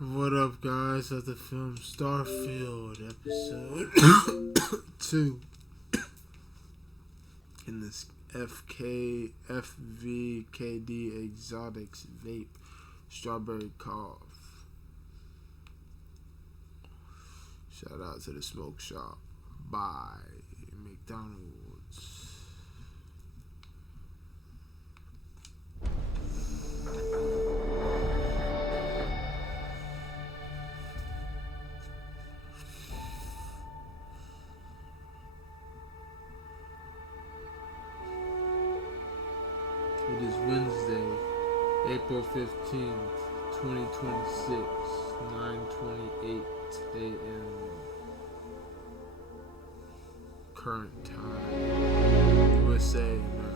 What up, guys? At the film Starfield, episode 2. In this FVKD Exotics Vape Strawberry Cough. Shout out to the smoke shop by McDonald's. It is Wednesday, April 15th, 2026, 9:28 a.m. Current time, USA, America.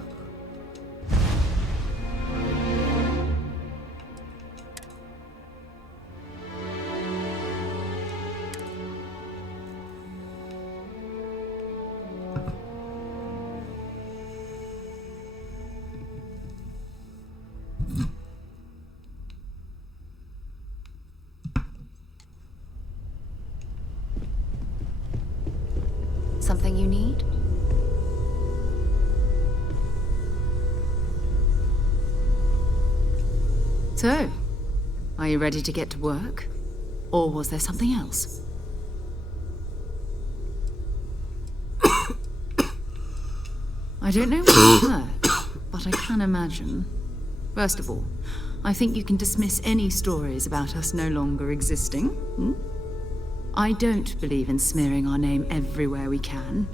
Something you need? So, are you ready to get to work? Or was there something else? I don't know what you heard, but I can imagine. First of all, I think you can dismiss any stories about us no longer existing. I don't believe in smearing our name everywhere we can.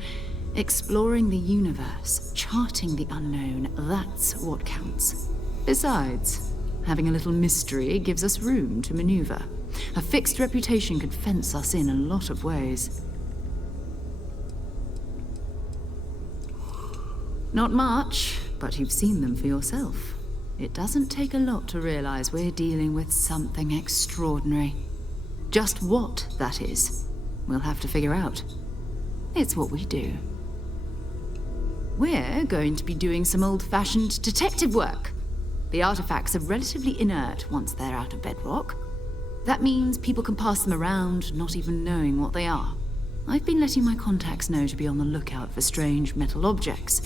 Exploring the universe, charting the unknown, that's what counts. Besides, having a little mystery gives us room to maneuver. A fixed reputation could fence us in a lot of ways. Not much, but you've seen them for yourself. It doesn't take a lot to realize we're dealing with something extraordinary. Just what that is, we'll have to figure out. It's what we do. We're going to be doing some old-fashioned detective work. The artifacts are relatively inert once they're out of bedrock. That means people can pass them around, not even knowing what they are. I've been letting my contacts know to be on the lookout for strange metal objects.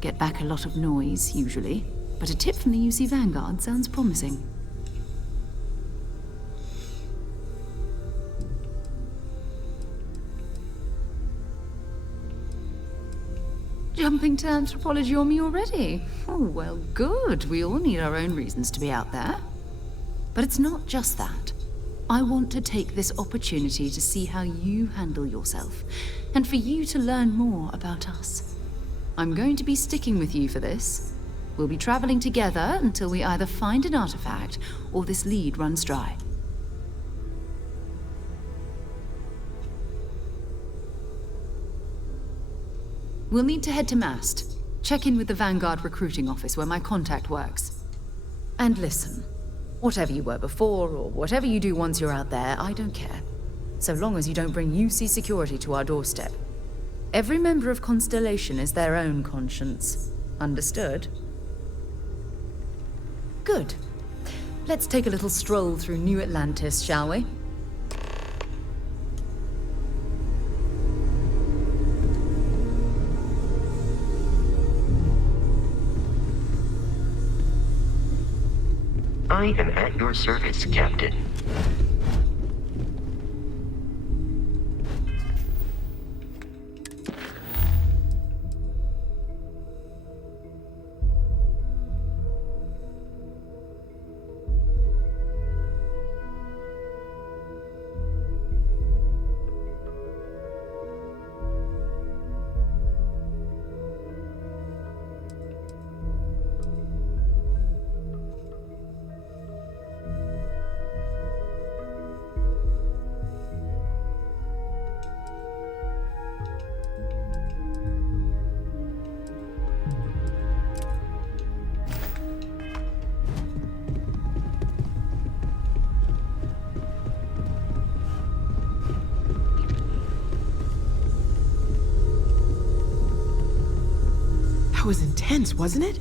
Get back a lot of noise, usually, but a tip from the UC Vanguard sounds promising. Jumping to anthropology on me already? Oh, well, good. We all need our own reasons to be out there. But it's not just that. I want to take this opportunity to see how you handle yourself, and for you to learn more about us. I'm going to be sticking with you for this. We'll be traveling together until we either find an artifact or this lead runs dry. We'll need to head to Mast. Check in with the Vanguard recruiting office where my contact works. And listen, whatever you were before or whatever you do once you're out there, I don't care. So long as you don't bring UC security to our doorstep. Every member of Constellation is their own conscience. Understood? Good. Let's take a little stroll through New Atlantis, shall we? I am at your service, Captain. That was intense, wasn't it?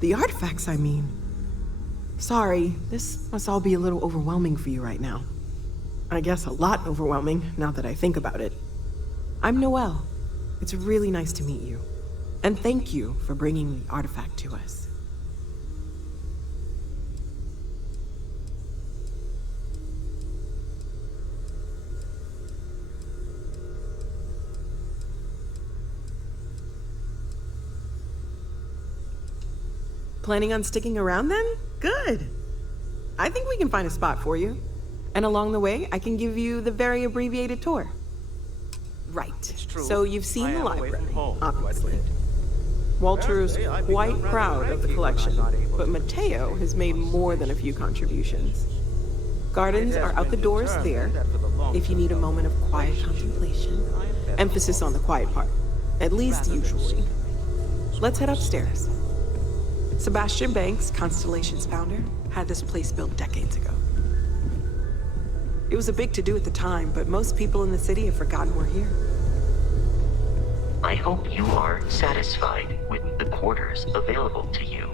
The artifacts, I mean. Sorry, this must all be a little overwhelming for you right now. I guess a lot overwhelming, now that I think about it. I'm Noelle. It's really nice to meet you. And thank you for bringing the artifact to us. Planning on sticking around then? Good. I think we can find a spot for you. And along the way, I can give you the very abbreviated tour. Right. So you've seen the library, obviously. Walter's quite proud of the collection, but Mateo has made more than a few contributions. Gardens are out the doors there, if you need a moment of quiet contemplation. Emphasis on the quiet part, at least usually. Let's head upstairs. Sebastian Banks, Constellation's founder, had this place built decades ago. It was a big to-do at the time, but most people in the city have forgotten we're here. I hope you are satisfied with the quarters available to you.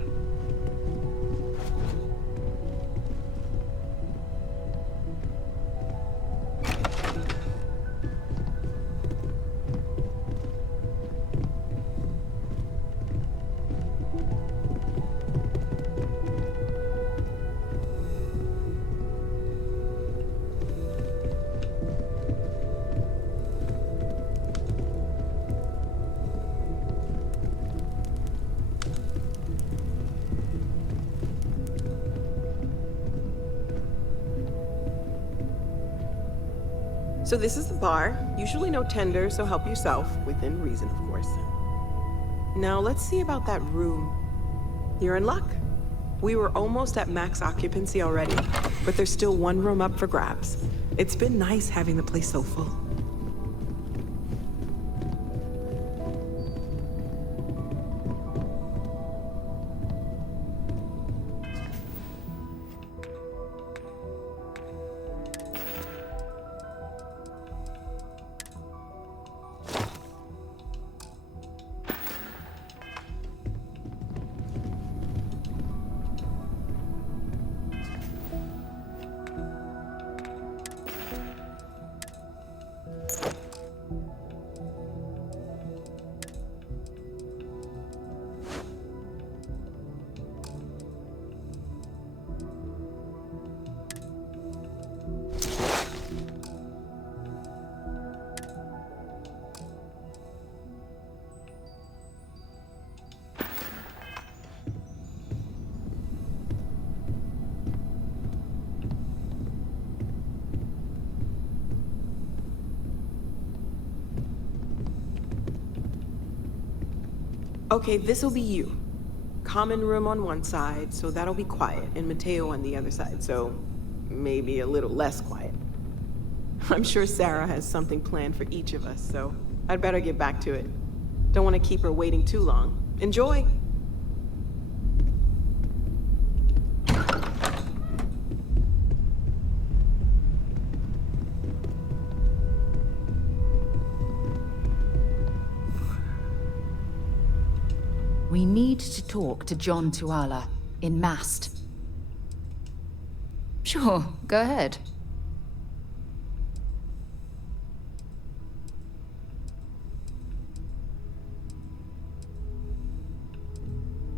So this is the bar. Usually no tender, so help yourself, within reason, of course. Now let's see about that room. You're in luck. We were almost at max occupancy already, but there's still one room up for grabs. It's been nice having the place so full. Okay, this'll be you. Common room on one side, so that'll be quiet, and Mateo on the other side, so maybe a little less quiet. I'm sure Sarah has something planned for each of us, so I'd better get back to it. Don't want to keep her waiting too long. Enjoy! We need to talk to John Tuala in Mast. Sure, go ahead.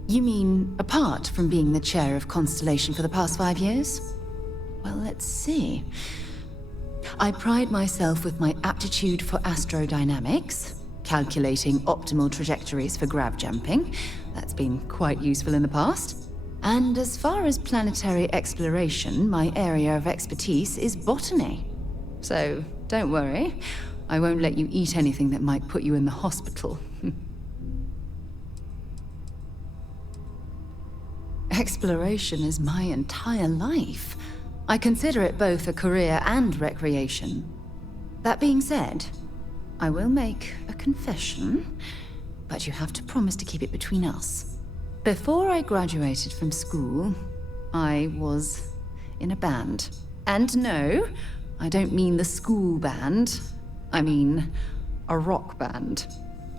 You mean apart from being the chair of Constellation for the past 5 years? Well, let's see. I pride myself with my aptitude for astrodynamics, calculating optimal trajectories for grav jumping. That's been quite useful in the past. And as far as planetary exploration, my area of expertise is botany. So don't worry, I won't let you eat anything that might put you in the hospital. Exploration is my entire life. I consider it both a career and recreation. That being said, I will make a confession, but you have to promise to keep it between us. Before I graduated from school, I was in a band. And no, I don't mean the school band. I mean a rock band.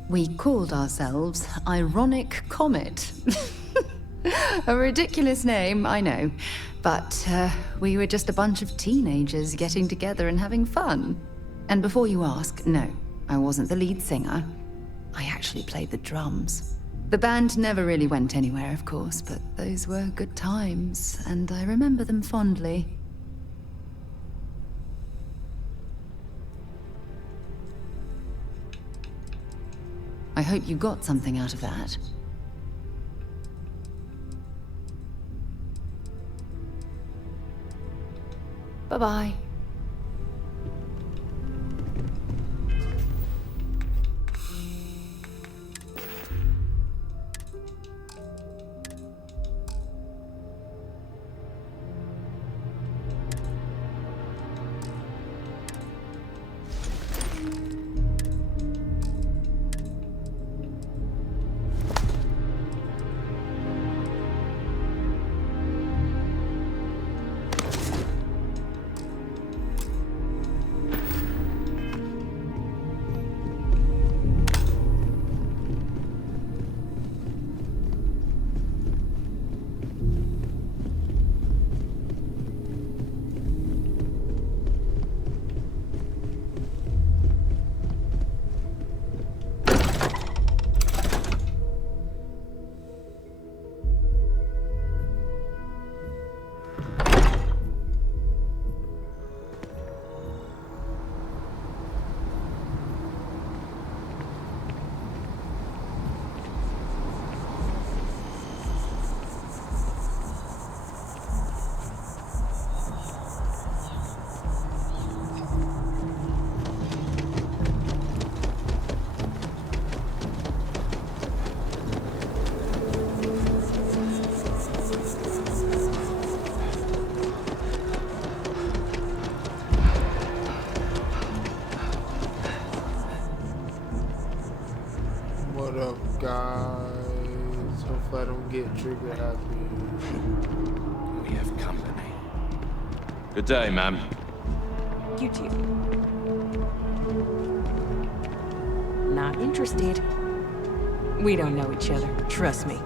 We called ourselves Ironic Comet. A ridiculous name, I know. But we were just a bunch of teenagers getting together and having fun. And before you ask, no, I wasn't the lead singer. I actually played the drums. The band never really went anywhere, of course, but those were good times, and I remember them fondly. I hope you got something out of that. Bye-bye. What up, guys? Hopefully I don't get trigger happy. We have company. Good day, ma'am. You too. Not interested. We don't know each other, trust me.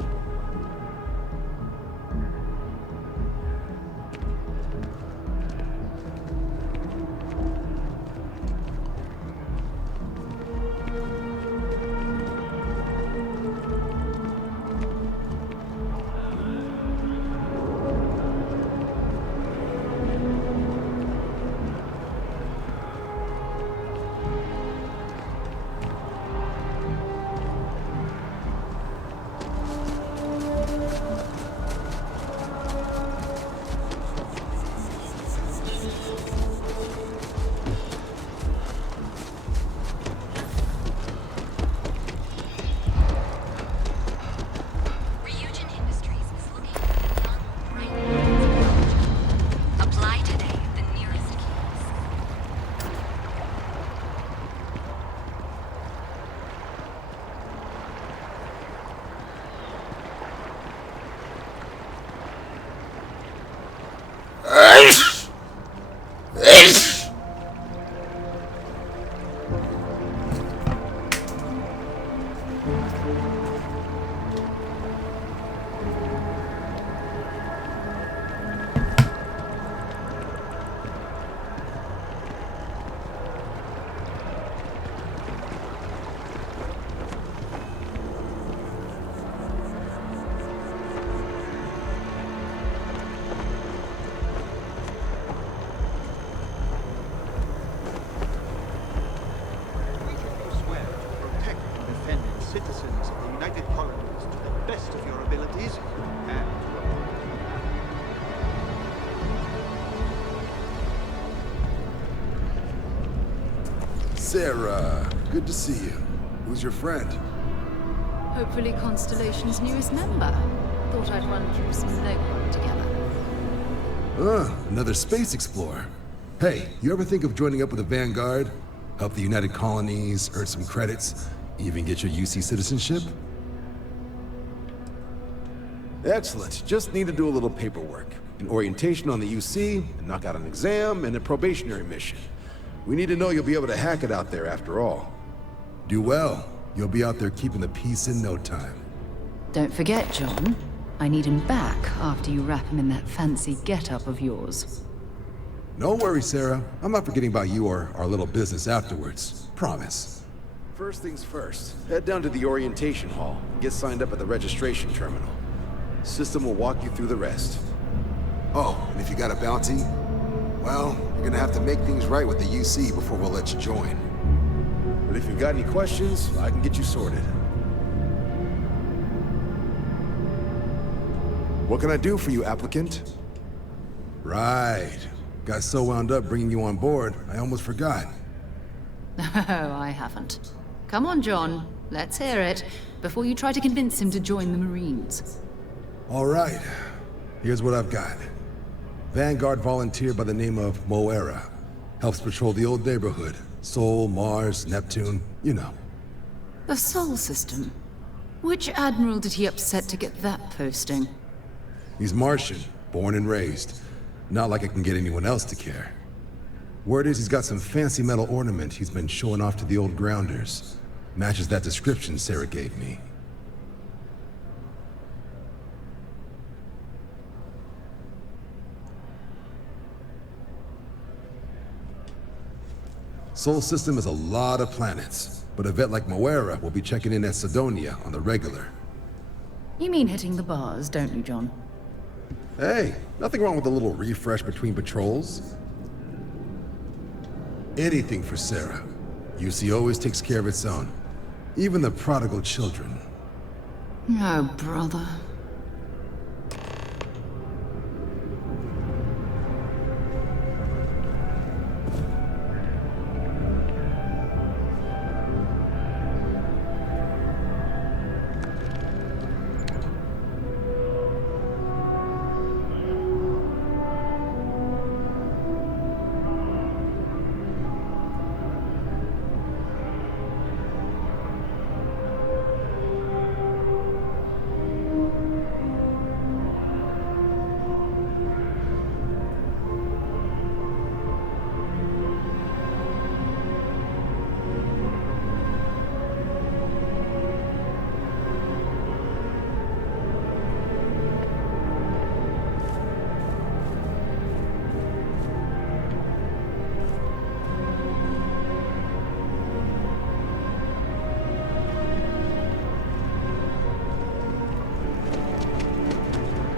Citizens of the United Colonies to the best of your abilities, and Sarah, good to see you. Who's your friend? Hopefully Constellation's newest member. Thought I'd run through some legwork together. Another space explorer. Hey, you ever think of joining up with the Vanguard? Help the United Colonies, earn some credits, even get your UC citizenship? Excellent. Just need to do a little paperwork. An orientation on the UC, and knock out an exam, and a probationary mission. We need to know you'll be able to hack it out there after all. Do well. You'll be out there keeping the peace in no time. Don't forget, John, I need him back after you wrap him in that fancy get-up of yours. No worries, Sarah. I'm not forgetting about you or our little business afterwards. Promise. First things first, head down to the orientation hall and get signed up at the registration terminal. System will walk you through the rest. Oh, and if you got a bounty, well, you're gonna have to make things right with the UC before we'll let you join. But if you've got any questions, I can get you sorted. What can I do for you, applicant? Right. Got so wound up bringing you on board, I almost forgot. Oh, I haven't. Come on, John. Let's hear it, before you try to convince him to join the Marines. All right. Here's what I've got. Vanguard volunteer by the name of Moira. Helps patrol the old neighborhood. Sol, Mars, Neptune, you know. The Sol system? Which admiral did he upset to get that posting? He's Martian, born and raised. Not like I can get anyone else to care. Word is he's got some fancy metal ornament he's been showing off to the old grounders. Matches that description Sarah gave me. Sol system is a lot of planets, but a vet like Moira will be checking in at Sidonia on the regular. You mean hitting the bars, don't you, John? Hey, nothing wrong with a little refresh between patrols. Anything for Sarah. UC always takes care of its own. Even the prodigal children. Oh, brother.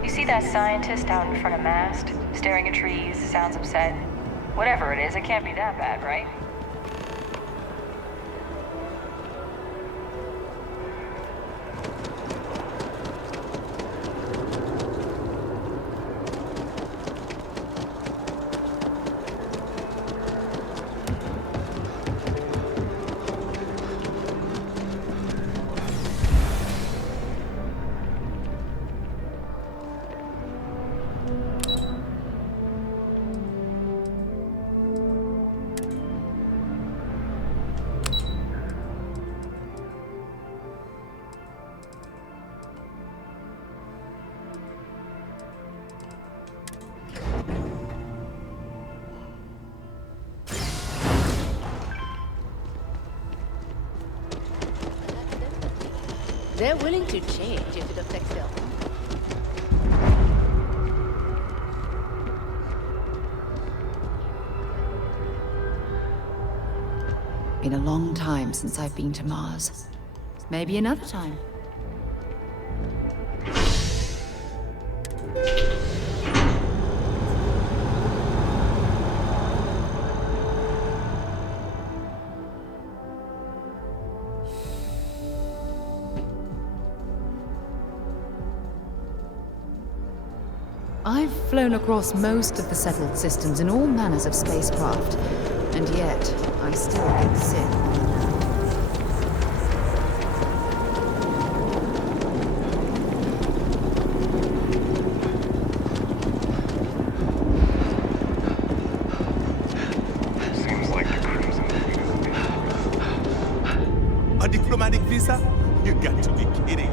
See that scientist out in front of mast, staring at trees, sounds upset? Whatever it is, it can't be that bad, right? They're willing to change if it affects them. Been a long time since I've been to Mars. Maybe another time. I've flown across most of the settled systems in all manners of spacecraft, and yet I still get sick. Seems like the Crimson Fleet is being a diplomatic visa? You got to be kidding.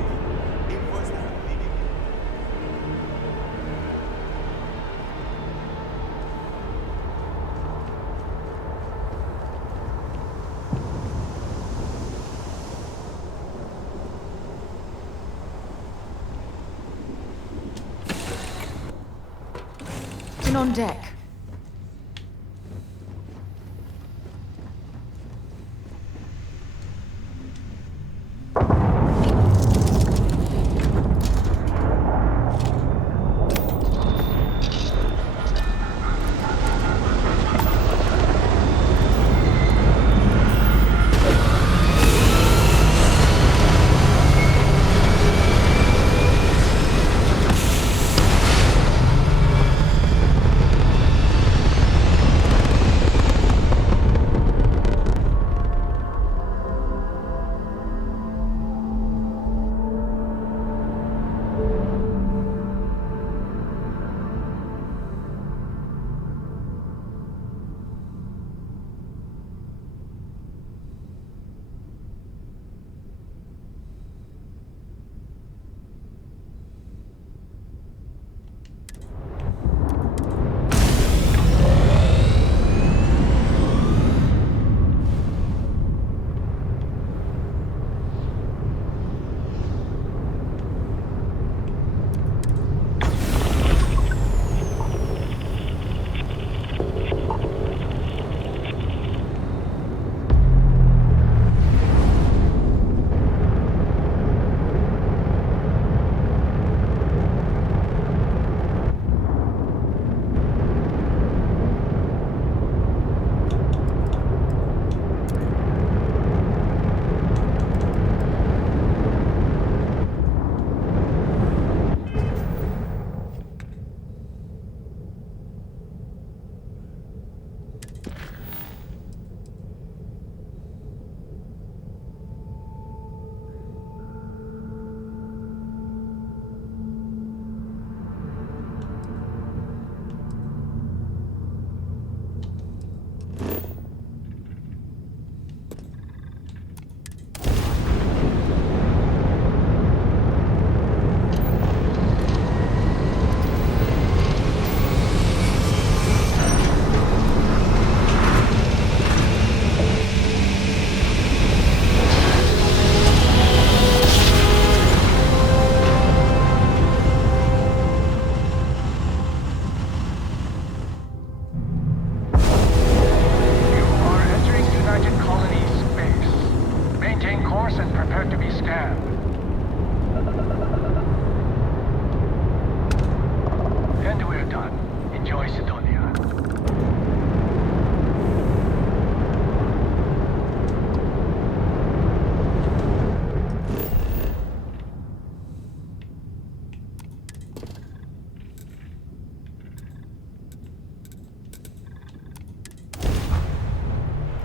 on deck.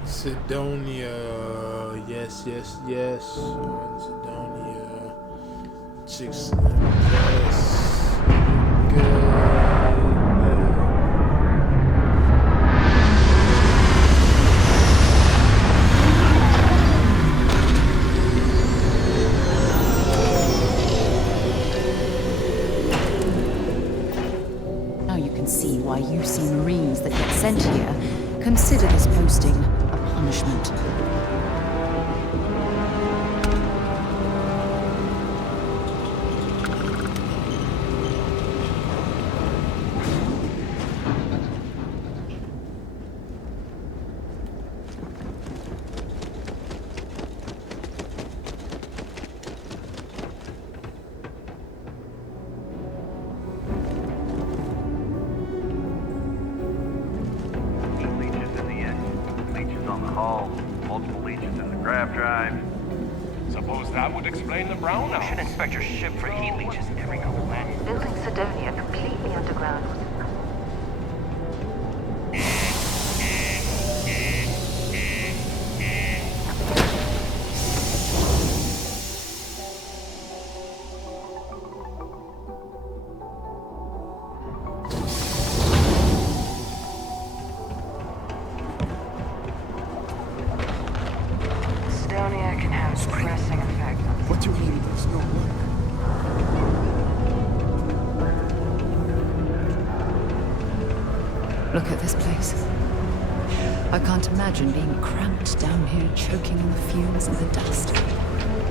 Sidonia, yes. Sidonia, chicks, yes, good. Now you can see why UC Marines that get sent here consider this posting a punishment. Multiple leeches in the grav drive. Suppose that would explain the brownouts. You should inspect your ship for heat leeches every couple minutes. Building Sidonia completely underground. Sidonia can have suppressing effect. What do you mean there's no one? Look at this place. I can't imagine being cramped down here, choking in the fumes and the dust.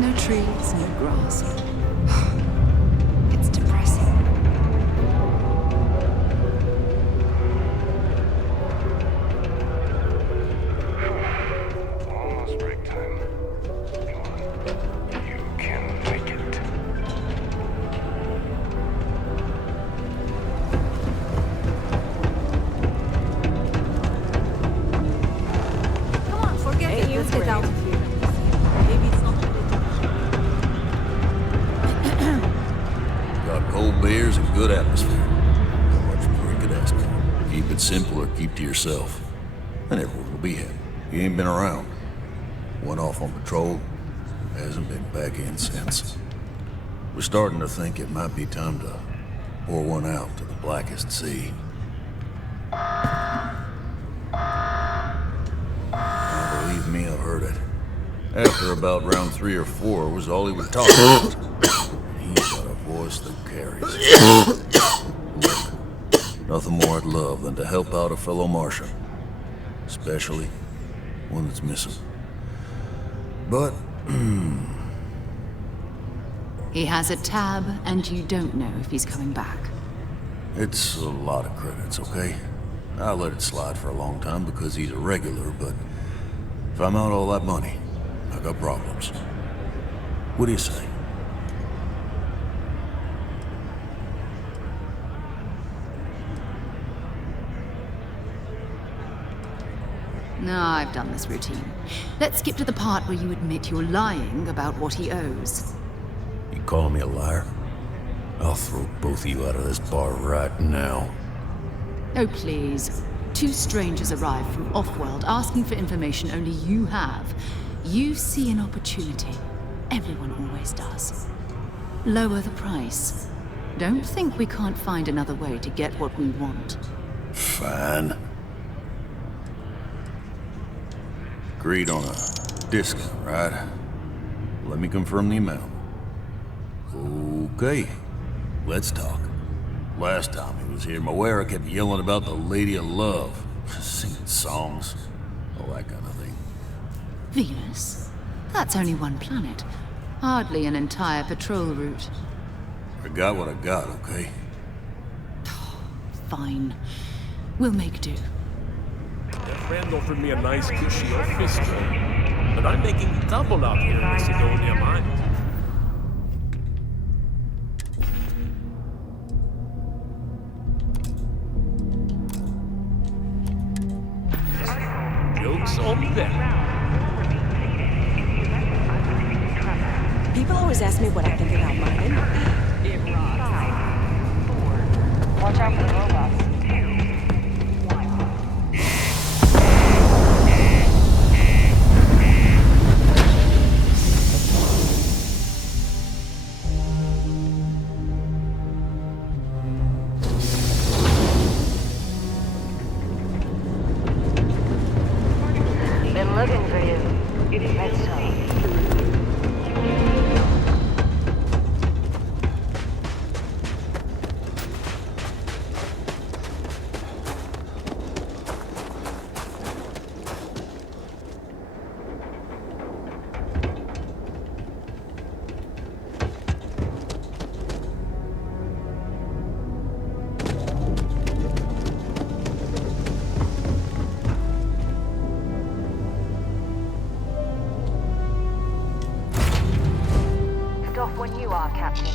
No trees, no grass. It's depressing. keep to yourself. And everyone will be happy. You ain't been around. Went off on patrol. Hasn't been back in since. We're starting to think it might be time to pour one out to the blackest sea. Now, believe me, I've heard it. After about round 3 or 4 was all he would talk about. He's got a voice that carries. Look, nothing more I'd love than to help out a fellow Martian. Especially one that's missing. But, He has a tab, and you don't know if he's coming back. it's a lot of credits, okay? I let it slide for a long time because he's a regular, but if I'm out all that money, I got problems. What do you say? No, I've done this routine. Let's skip to the part where you admit you're lying about what he owes. You call me a liar? I'll throw both of you out of this bar right now. Oh, please. 2 strangers arrive from off-world asking for information only you have. You see an opportunity. Everyone always does. Lower the price. Don't think we can't find another way to get what we want. Fine. Agreed on a discount, right? Let me confirm the amount. Okay, let's talk. Last time he was here, Moira kept yelling about the Lady of Love, singing songs, all that kind of thing. Venus? That's only one planet. Hardly an entire patrol route. I got what I got, okay? Fine. We'll make do. Their friend offered me a nice cushy office job, but I'm making double out here in Sidonia Mine. Joke's on them. People always ask me what I think about mining. Watch out for the robots. Been looking for you. That's all. Off when you are, Captain.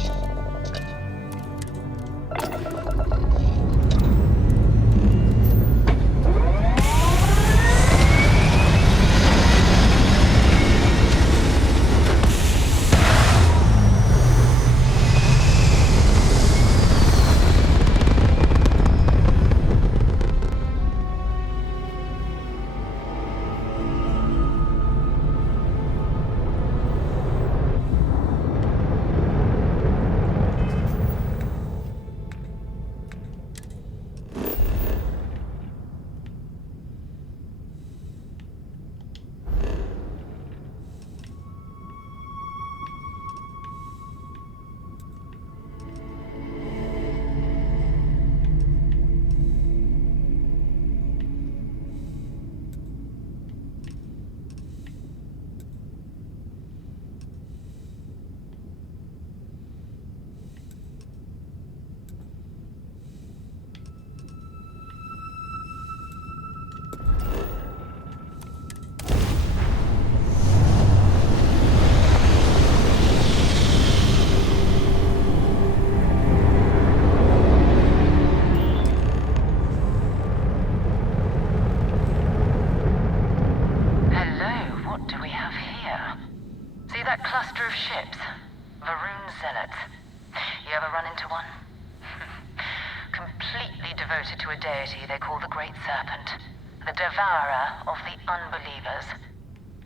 connected to a deity they call the Great Serpent, the devourer of the unbelievers.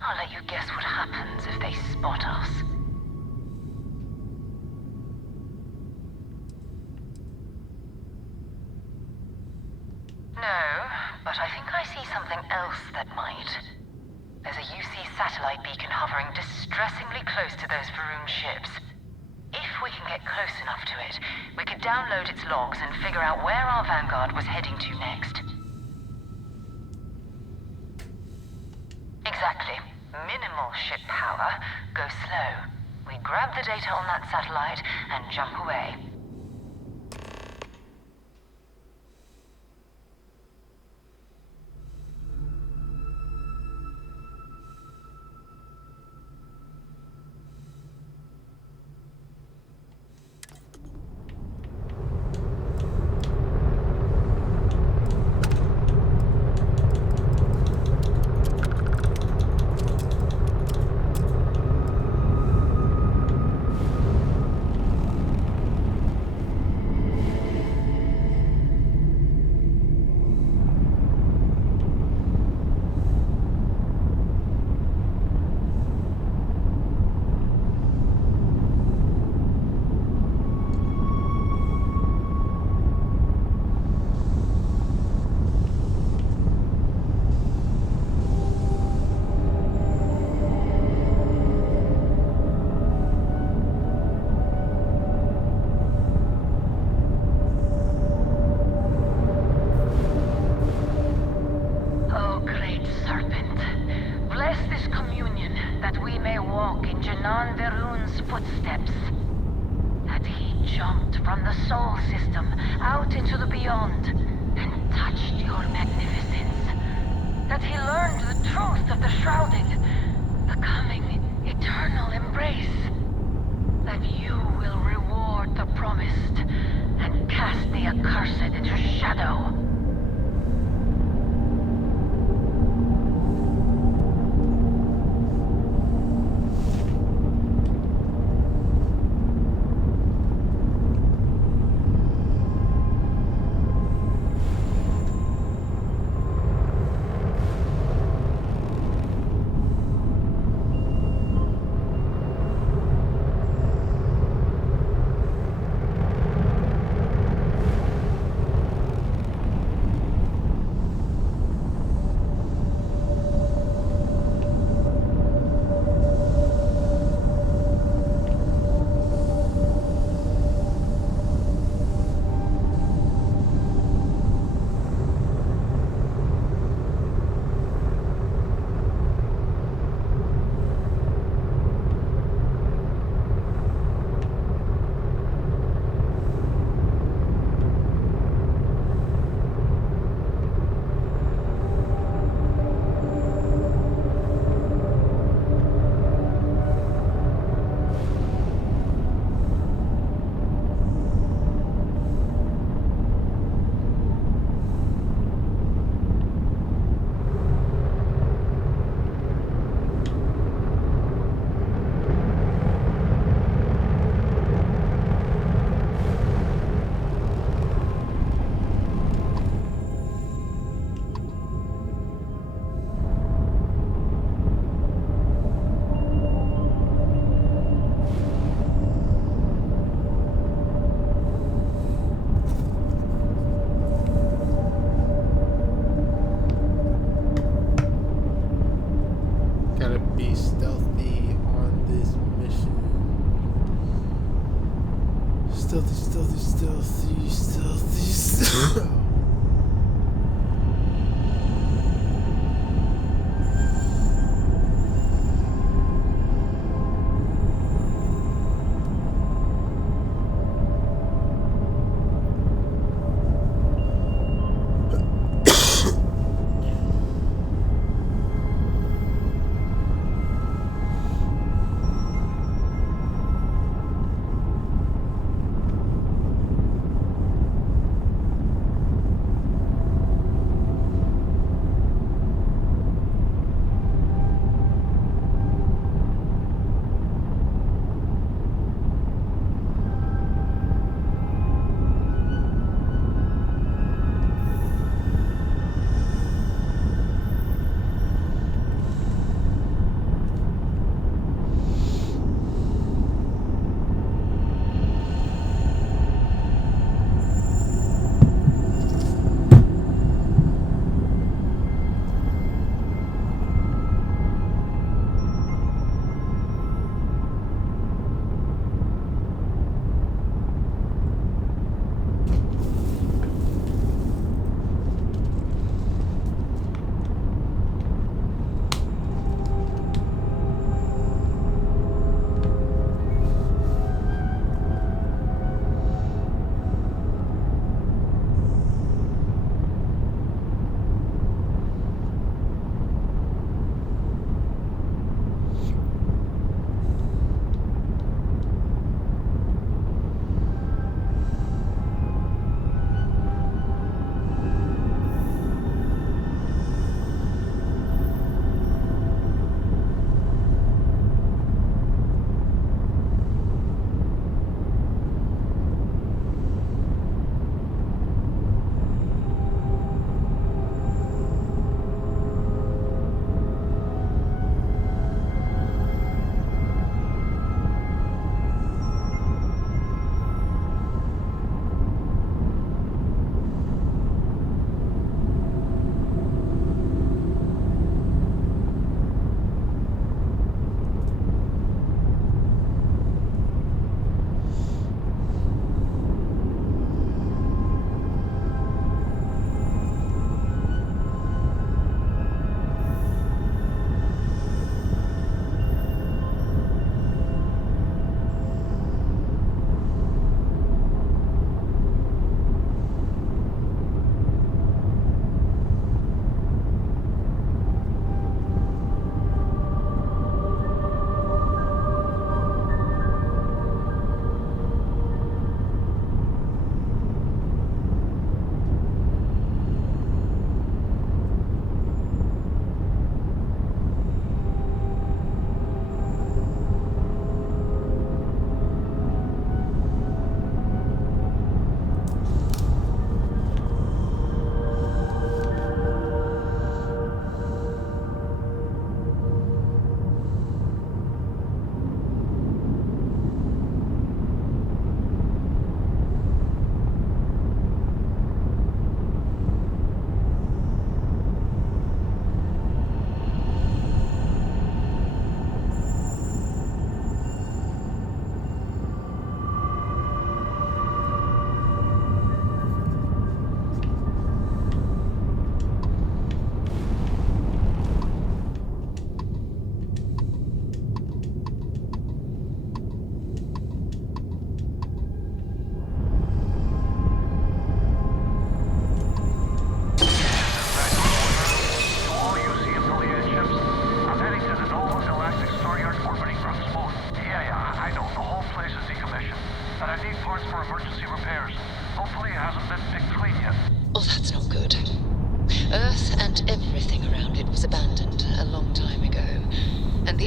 I'll let you guess what happens if they spot us. No, but I think I see something else that might. There's a UC satellite beacon hovering distressingly close to those Varun ships. If we can get close enough to it, we could download its logs and figure out where our vanguard was heading to next. Exactly. Minimal ship power, go slow. We grab the data on that satellite and jump away. Footsteps. That he jumped from the soul system out into the beyond and touched your magnificence. That he learned the truth of the shrouding, the coming eternal embrace. That you will reward the promised and cast the accursed into shadow.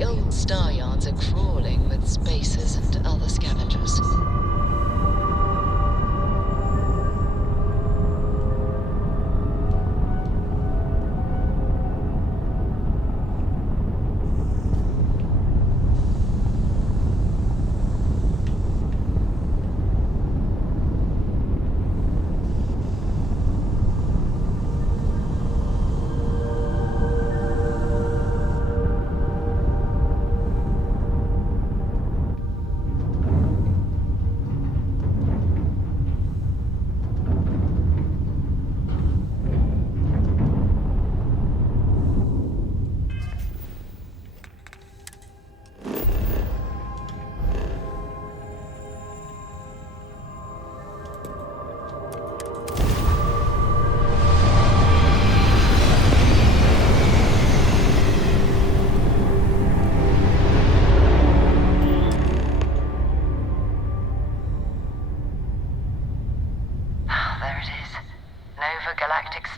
The old star yards are crawling with spacers and other scavengers.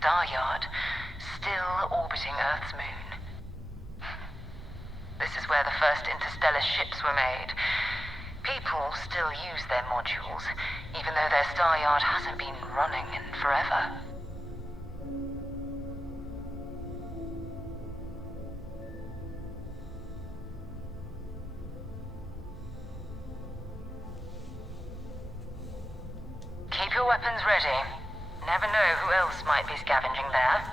Star Yard, still orbiting Earth's moon. This is where the first interstellar ships were made. People still use their modules, even though their Star Yard hasn't been running in forever. Keep your weapons ready. Never know who else might be scavenging there.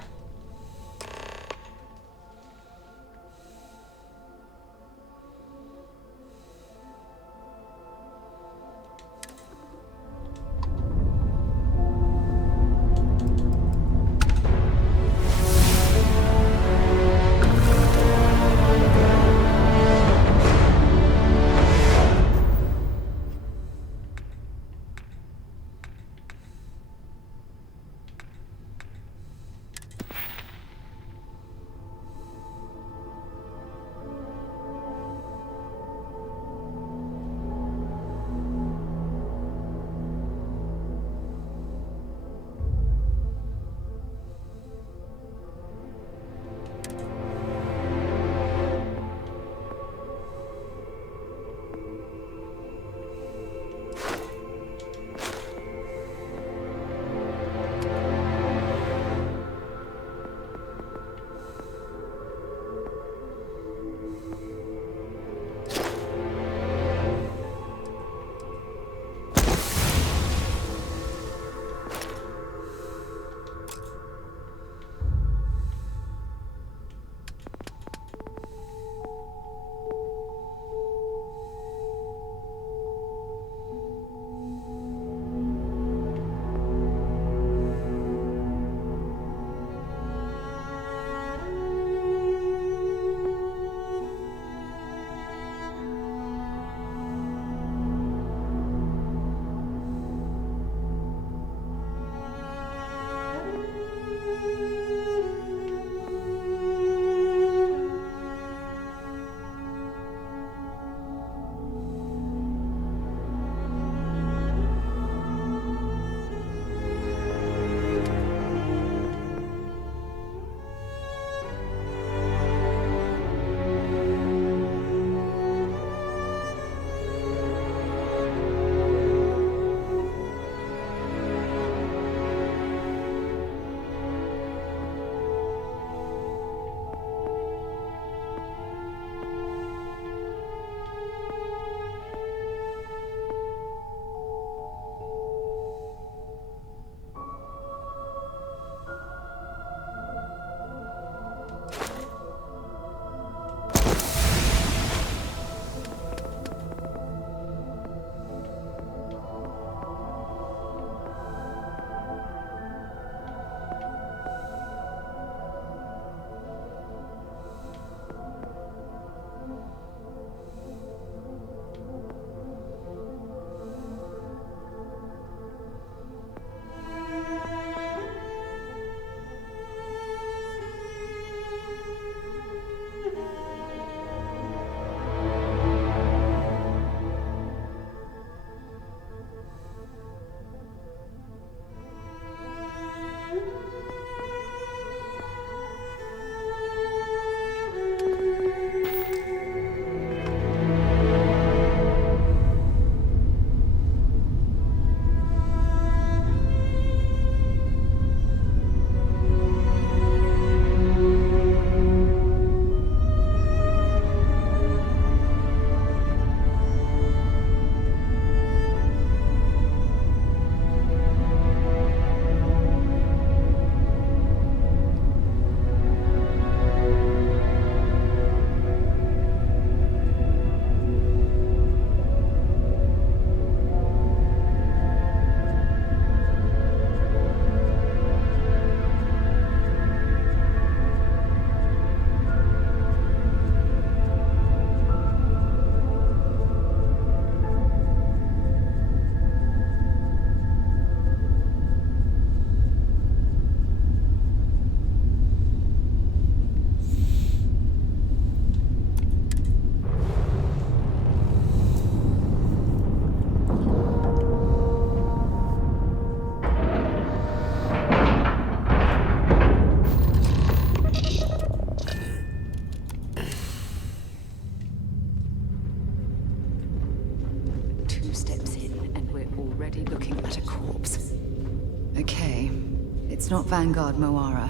It's not Vanguard, Moara.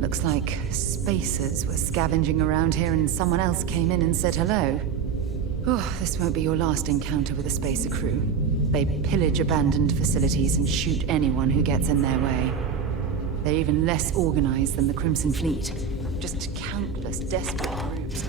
Looks like spacers were scavenging around here and someone else came in and said hello. Oh, this won't be your last encounter with a spacer crew. They pillage abandoned facilities and shoot anyone who gets in their way. They're even less organized than the Crimson Fleet. Just countless desperate groups.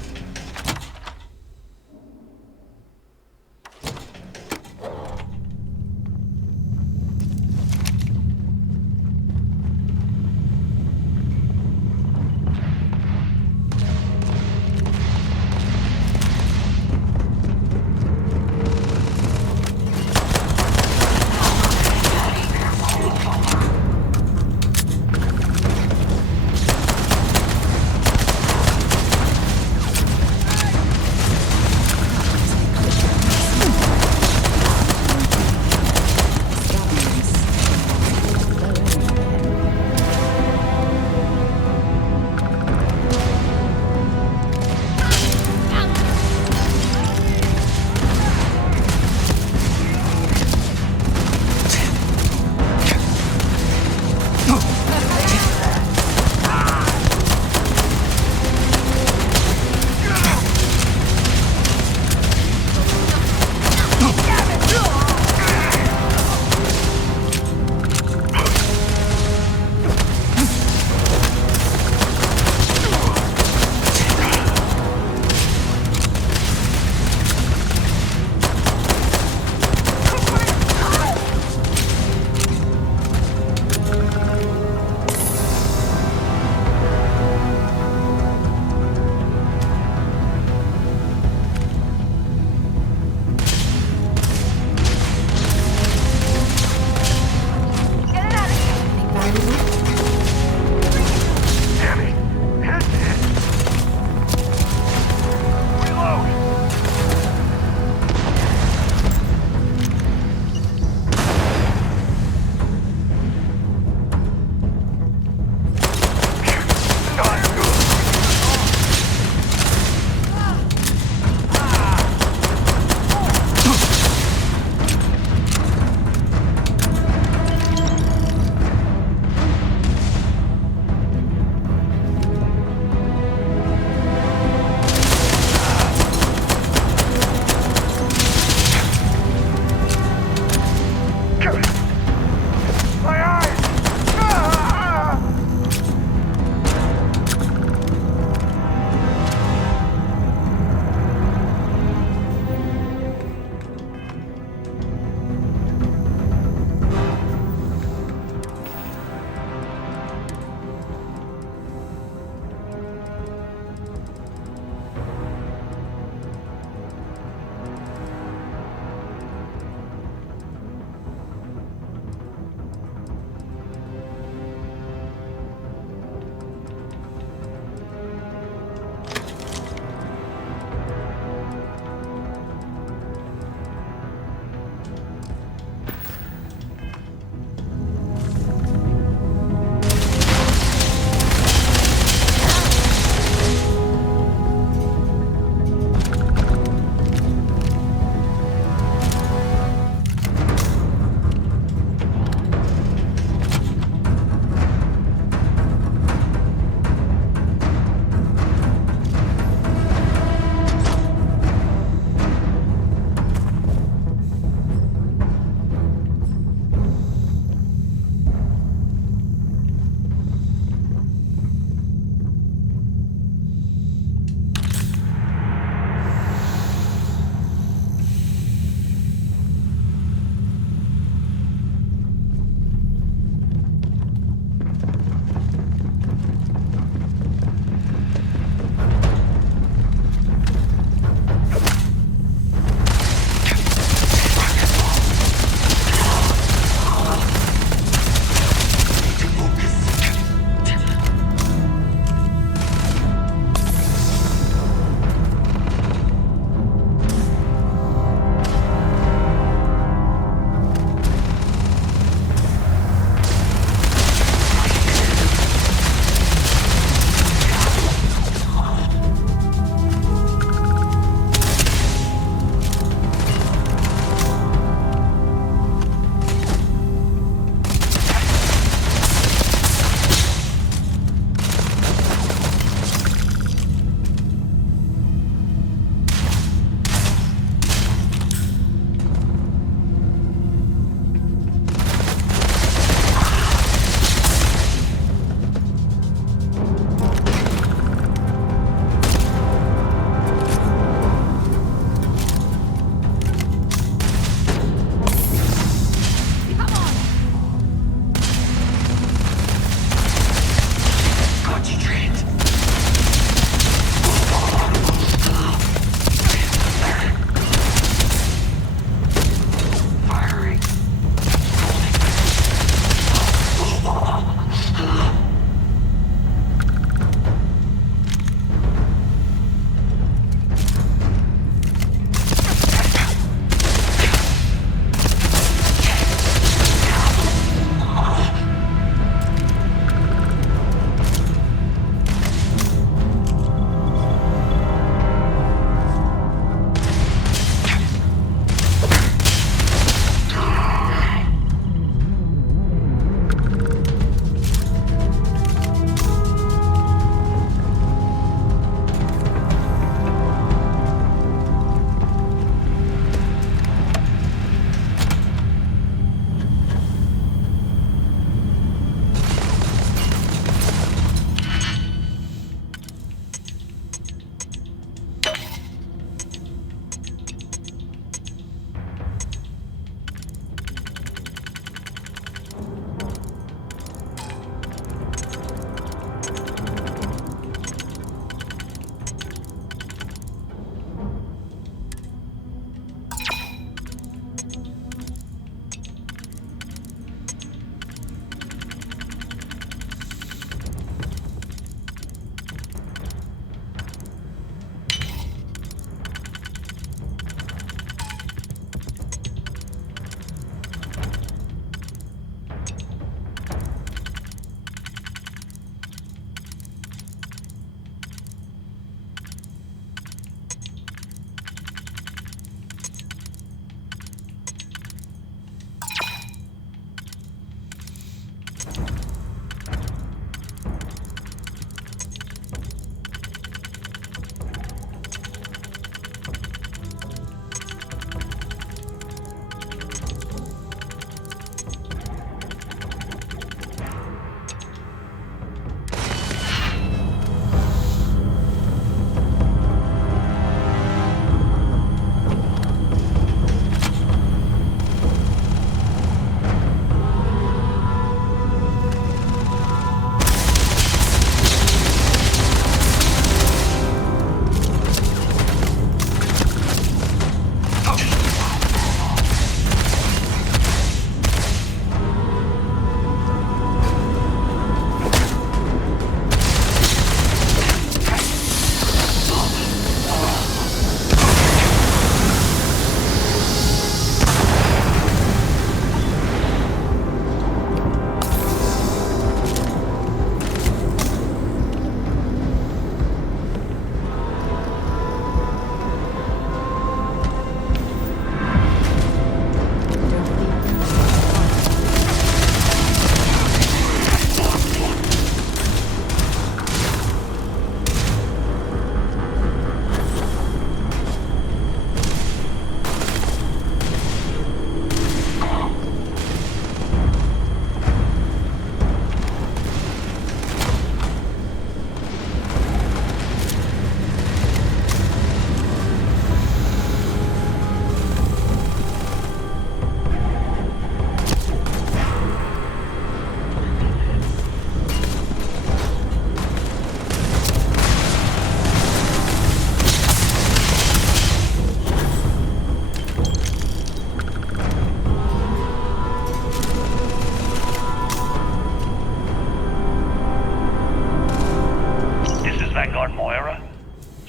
Vanguard Moira?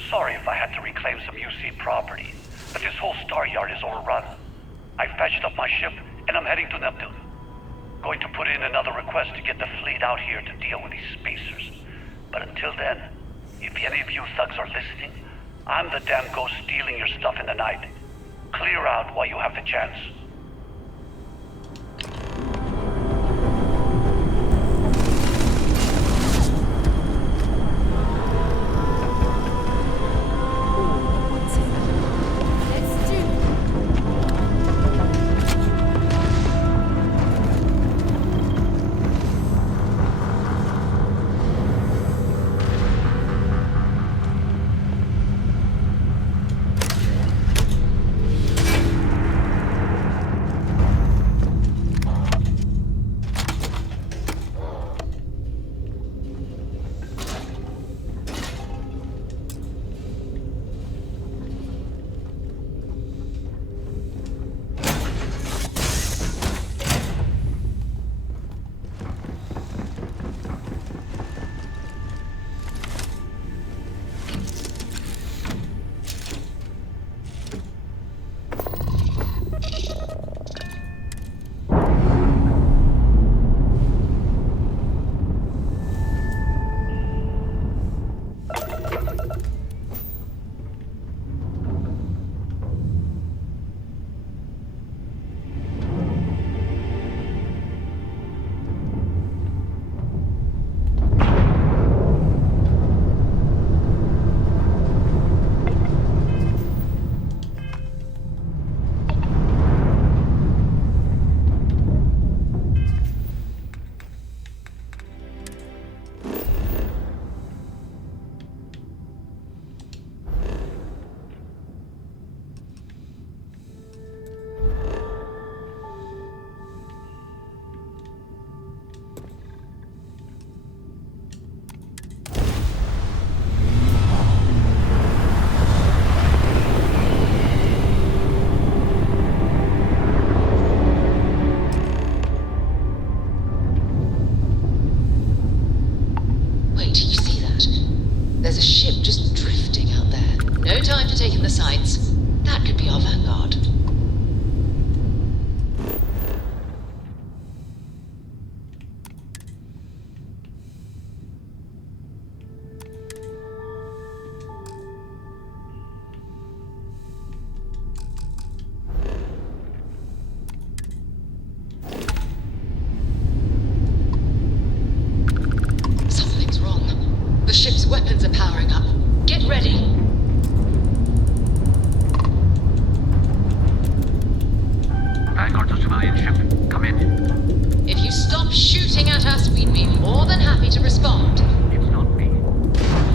Sorry if I had to reclaim some UC property, but this whole star yard is overrun. I fetched up my ship, and I'm heading to Neptune. Going to put in another request to get the fleet out here to deal with these spacers. But until then, if any of you thugs are listening, I'm the damn ghost stealing your stuff in the night. Clear out while you have the chance. There's a ship just drifting out there. No time to take in the sights. That could be our Vanguard. Something's wrong. The ship's weapons are powering up. Get ready. Vanguard to civilian ship. Come in. If you stop shooting at us, we'd be more than happy to respond. It's not me.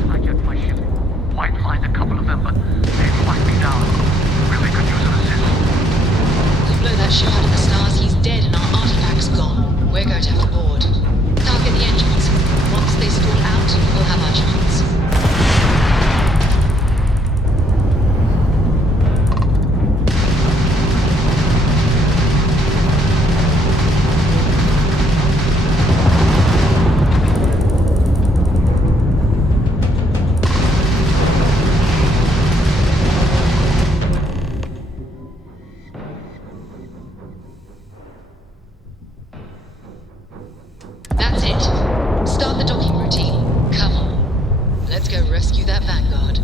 I get my ship. White lined a couple of them, but they flagged me down. Really could use an assist. We blow that ship out of the stars, he's dead and our artifact's gone. We're going to have to board. Target the engines. Once they stall out, we'll have our chance. That's it. Start the docking routine. Come on. Let's go rescue that Vanguard.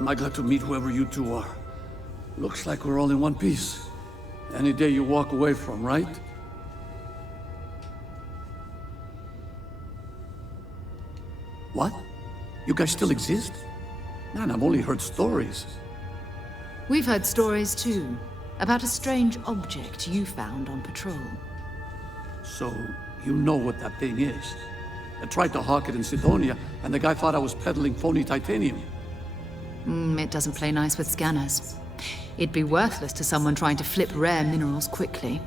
Am I glad to meet whoever you two are? Looks like we're all in one piece. Any day you walk away from, right? What? You guys still exist? Man, I've only heard stories. We've heard stories too, about a strange object you found on patrol. So, you know what that thing is? I tried to hawk it in Sidonia, and the guy thought I was peddling phony titanium. It doesn't play nice with scanners. It'd be worthless to someone trying to flip rare minerals quickly.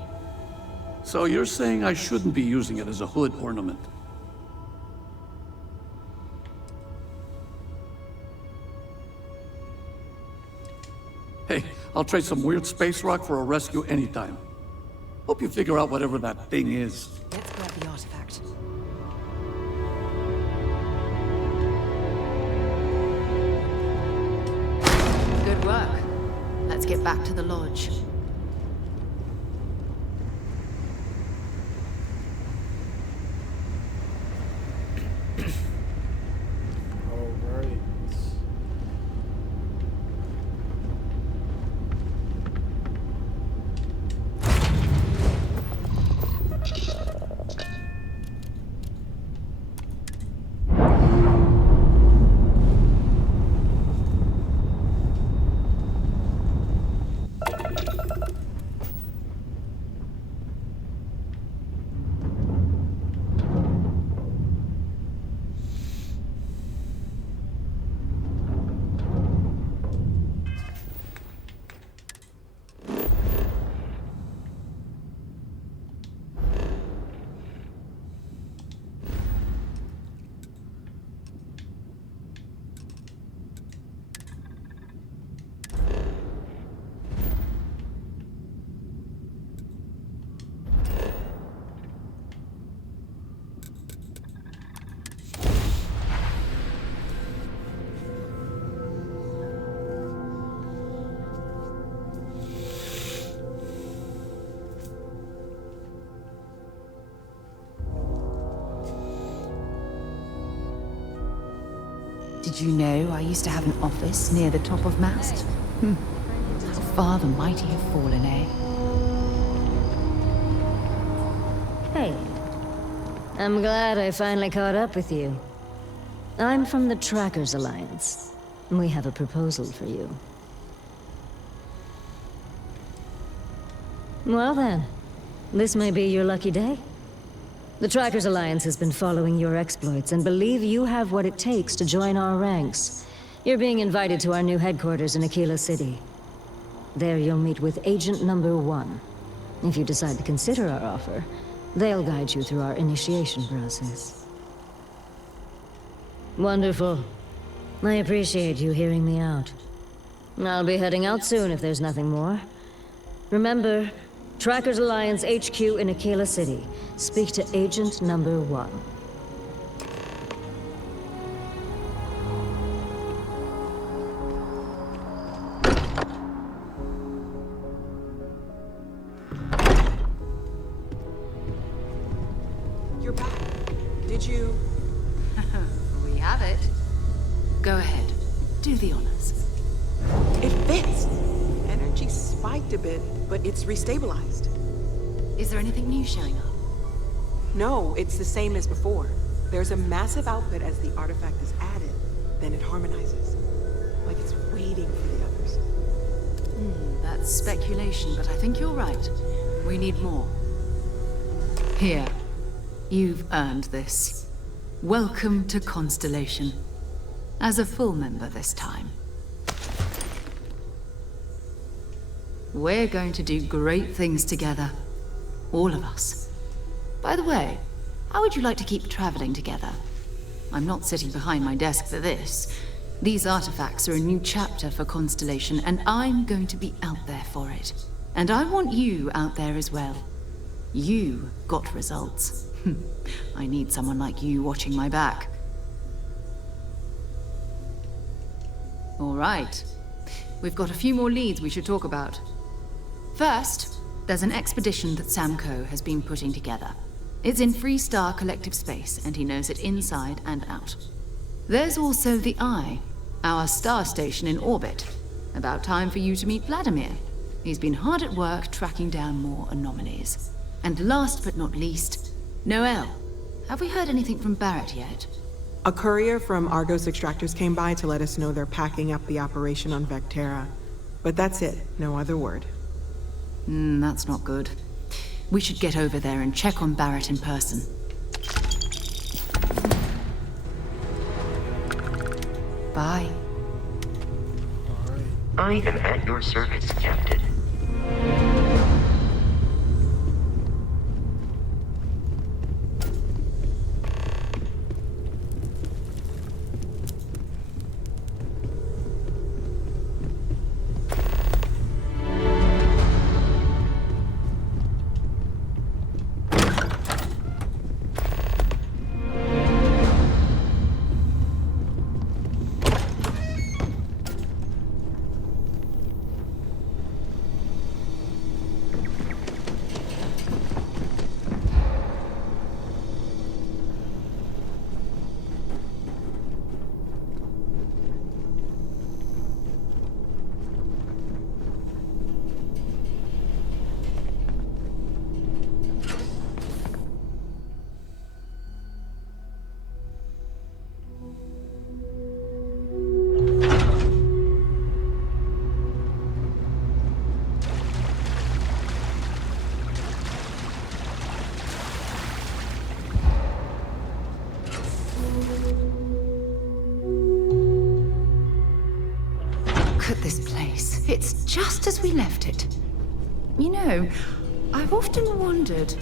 So you're saying I shouldn't be using it as a hood ornament? Hey, I'll trade some weird space rock for a rescue anytime. Hope you figure out whatever that thing is. Let's grab the artifact. Good work. Let's get back to the lodge. Did you know I used to have an office near the top of Mast? How far the mighty have fallen, eh? Hey. I'm glad I finally caught up with you. I'm from the Trackers Alliance. We have a proposal for you. Well then, this may be your lucky day. The Trackers Alliance has been following your exploits and believe you have what it takes to join our ranks. You're being invited to our new headquarters in Aquila City. There you'll meet with Agent Number 1. If you decide to consider our offer, they'll guide you through our initiation process. Wonderful. I appreciate you hearing me out. I'll be heading out soon if there's nothing more. Remember, Trackers Alliance HQ in Aquila City. Speak to Agent Number 1. You're back. Did you... We have it. Go ahead. Do the honors. It fits! Energy spiked a bit, but it's restabilized. Is there anything new showing up? No, it's the same as before. There's a massive output as the artifact is added, then it harmonizes. Like it's waiting for the others. That's speculation, but I think you're right. We need more. Here. You've earned this. Welcome to Constellation. As a full member this time. We're going to do great things together. All of us. By the way, how would you like to keep traveling together? I'm not sitting behind my desk for this. These artifacts are a new chapter for Constellation, and I'm going to be out there for it. And I want you out there as well. You got results. I need someone like you watching my back. All right. We've got a few more leads we should talk about. First, there's an expedition that Samco has been putting together. It's in Freestar collective space, and he knows it inside and out. There's also the Eye, Our star station in orbit. About time for you to meet Vladimir. He's been hard at work tracking down more anomalies. And last but not least, Noel. Have we heard anything from Barrett yet? A courier from Argos Extractors came by to let us know they're packing up the operation on Vectera. But that's it, no other word. That's not good. We should get over there and check on Barrett in person. Bye. I am at your service, Captain. Look at this place. It's just as we left it. You know, I've often wondered...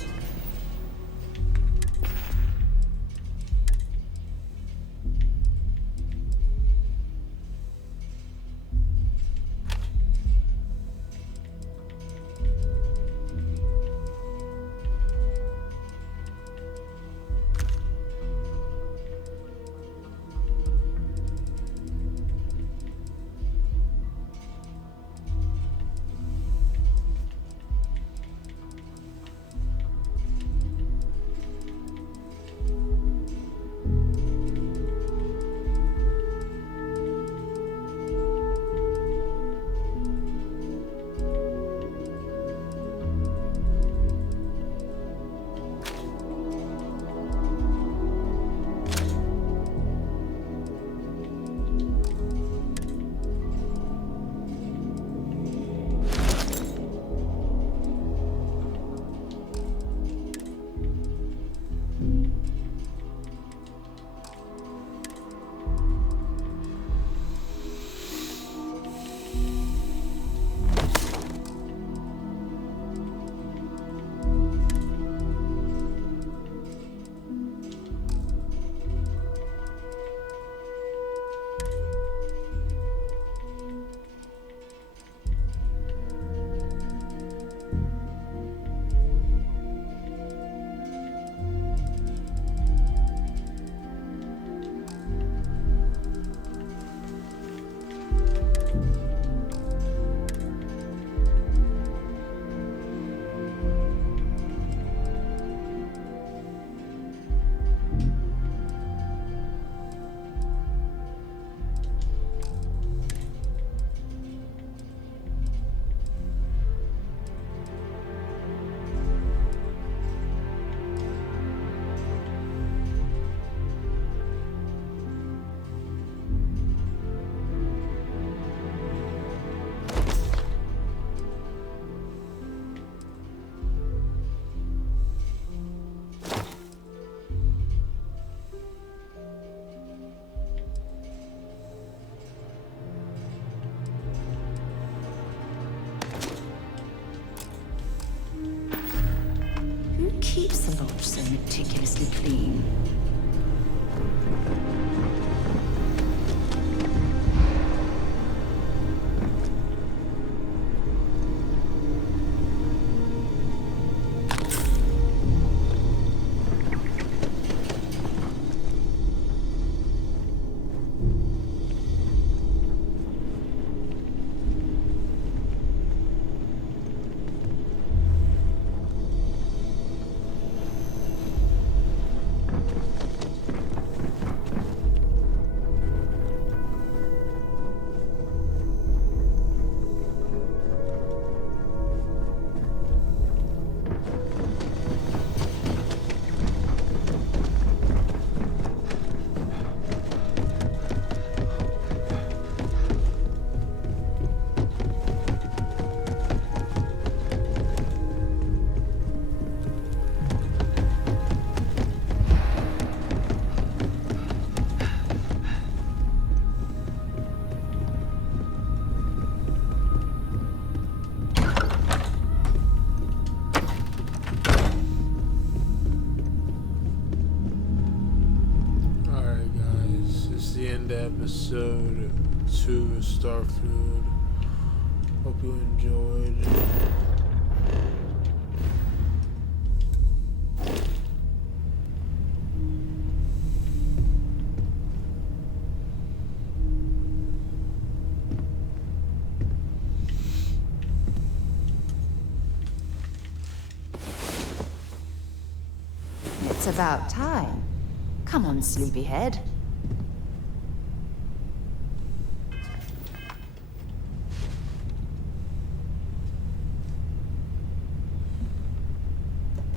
keeps the lodge so meticulously clean? end episode 2 of Starfield. Hope you enjoyed. It's about time. Come on, sleepyhead.